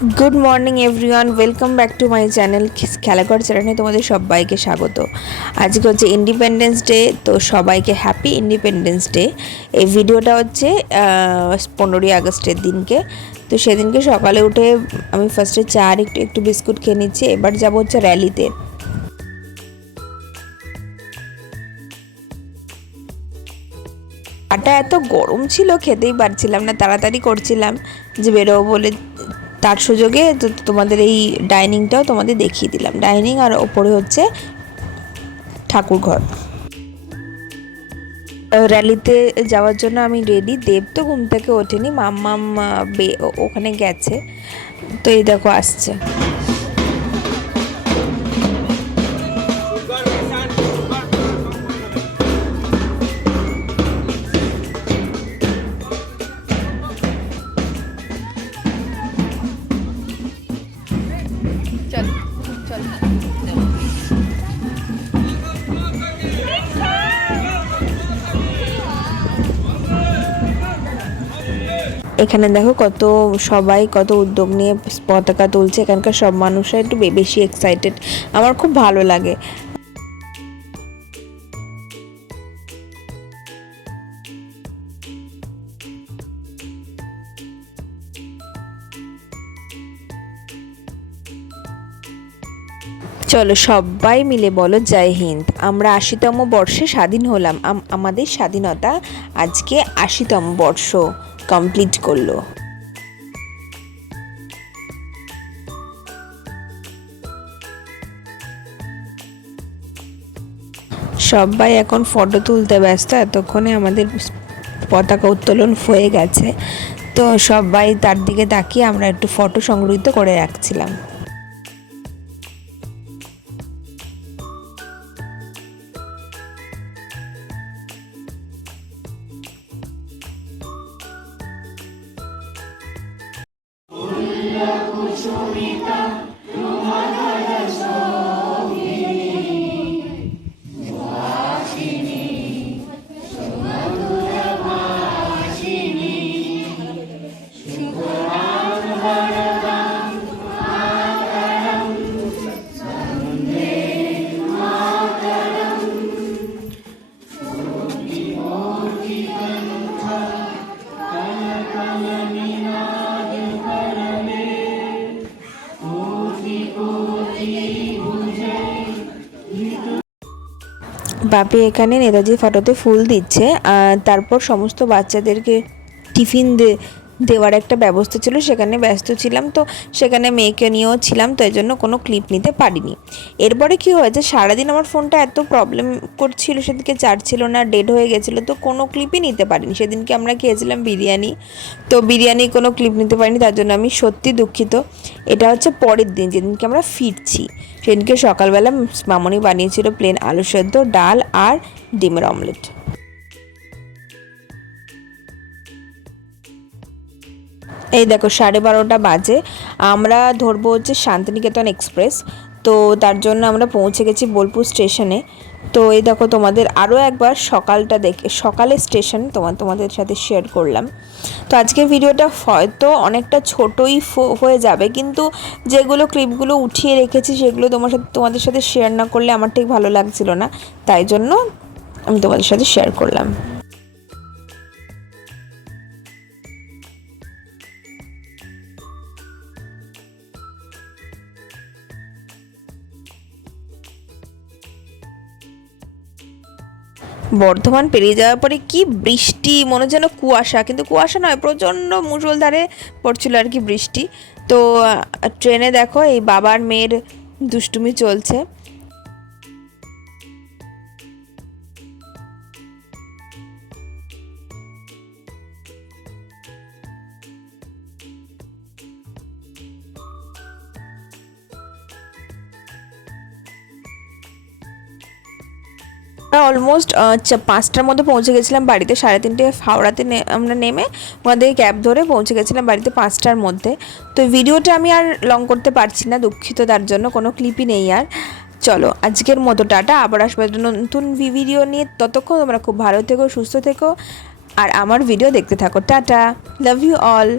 Good morning everyone, welcome back to my channel Khelaghar চ্যানেলে তোমাদের সবাইকে স্বাগত। আজকে হচ্ছে ইন্ডিপেন্ডেন্স ডে, তো সবাইকে হ্যাপি ইন্ডিপেন্ডেন্স ডে। এই ভিডিওটা হচ্ছে 15ই আগস্টের দিনকে। তো সেদিনকে সকালে উঠে আমি ফার্স্টে চা আর একটু বিস্কুট খেয়ে নিচ্ছি। এবার যাবো হচ্ছে র্যালিতে। চাটা এত গরম ছিল, খেতেই পারছিলাম না, তাড়াতাড়ি করছিলাম যে বেরোবো বলে। তার সুযোগে তোমাদের এই ডাইনিংটাও তোমাদের দেখিয়ে দিলাম। ডাইনিং আর ওপরে হচ্ছে ঠাকুর ঘর। র্যালিতে যাওয়ার জন্য আমি রেডি। দেব তো ঘুম থেকে ওঠেনি, মাম্মাম ওখানে গেছে। তো এই দেখো আসছে। চল চল। এখানে দেখো সবাই কত উদ্যোগ নিয়ে পতাকা তুলছে। এখানকার সব মানুষরা একটু বেশি এক্সাইটেড, আমার খুব ভালো লাগে। চলো সবাই মিলে বলো জয় হিন্দ। আমরা ৮০তম বর্ষে স্বাধীন হলাম। আমাদের স্বাধীনতা আজকে ৮০তম বর্ষ কমপ্লিট করলো। সবাই এখন ফটো তুলতে ব্যস্ত। এতক্ষণে আমাদের পতাকা উত্তোলন হয়ে গেছে, তো সবাই তার দিকে তাকিয়ে আমরা একটু ফটো সংগৃহীত করে রাখছিলাম। বাপি এখানে নেতাজি ফটোতে ফুল দিচ্ছে। তারপর সমস্ত বাচ্চাদেরকে টিফিন দেওয়ার একটা ব্যবস্থা ছিল, সেখানে ব্যস্ত ছিলাম। তো সেখানে মেয়েকে নিয়েও ছিলাম, তো এই জন্য কোনো ক্লিপ নিতে পারিনি। এরপরে কী হয়েছে, সারাদিন আমার ফোনটা এত প্রবলেম করছিল, সেদিনকে চার্জ ছিল না, ডেড হয়ে গেছিলো, তো কোনো ক্লিপই নিতে পারিনি। সেদিনকে আমরা খেয়েছিলাম বিরিয়ানি, তো বিরিয়ানি কোনো ক্লিপ নিতে পারিনি, তার জন্য আমি সত্যি দুঃখিত। এটা হচ্ছে পরের দিন, যেদিনকে আমরা ফিরছি। সেদিনকে সকালবেলা মামনি বানিয়েছিল প্লেন আলু সেদ্ধ, ডাল আর ডিমের অমলেট। এই দেখো 12:30 বাজে। আমরা ধরবো হচ্ছে শান্তিনিকেতন এক্সপ্রেস। তো তার জন্য আমরা পৌঁছে গেছি বোলপুর স্টেশনে। তো এই দেখো তোমাদের আরও একবার সকালের স্টেশন তোমাদের সাথে শেয়ার করলাম। তো আজকের ভিডিওটা হয়তো অনেকটা ছোটই হয়ে যাবে, কিন্তু যেগুলো ক্লিপগুলো উঠিয়ে রেখেছি সেগুলো তোমাদের সাথে শেয়ার না করলে আমার ঠিক ভালো লাগছিল না, তাই জন্য আমি তোমাদের সাথে শেয়ার করলাম। বর্ধমান পেরিয়ে যাওয়ার পরে কি বৃষ্টি, মনে যেন কুয়াশা, কিন্তু কুয়াশা নয়, প্রচণ্ড মুষলধারে পড়ছিল আর কি বৃষ্টি। তো ট্রেনে দেখো এই বাবার মেয়ের দুষ্টুমি চলছে। আমরা অলমোস্ট 5টার মধ্যে পৌঁছে গেছিলাম বাড়িতে। 3:30 হাওড়াতে আমরা নেমে ওখান ক্যাব ধরে পৌঁছে গেছিলাম বাড়িতে 5টার মধ্যে। তো ভিডিওটা আমি আর লং করতে পারছি না, দুঃখিত, তার জন্য কোনো ক্লিপই নেই আর। চলো আজকের মতো টাটা, আবার আসবে নতুন ভিডিও নিয়ে। ততক্ষণ তোমরা খুব ভালো থেকো, সুস্থ থেকো, আর আমার ভিডিও দেখতে থাকো। Tata, love you all.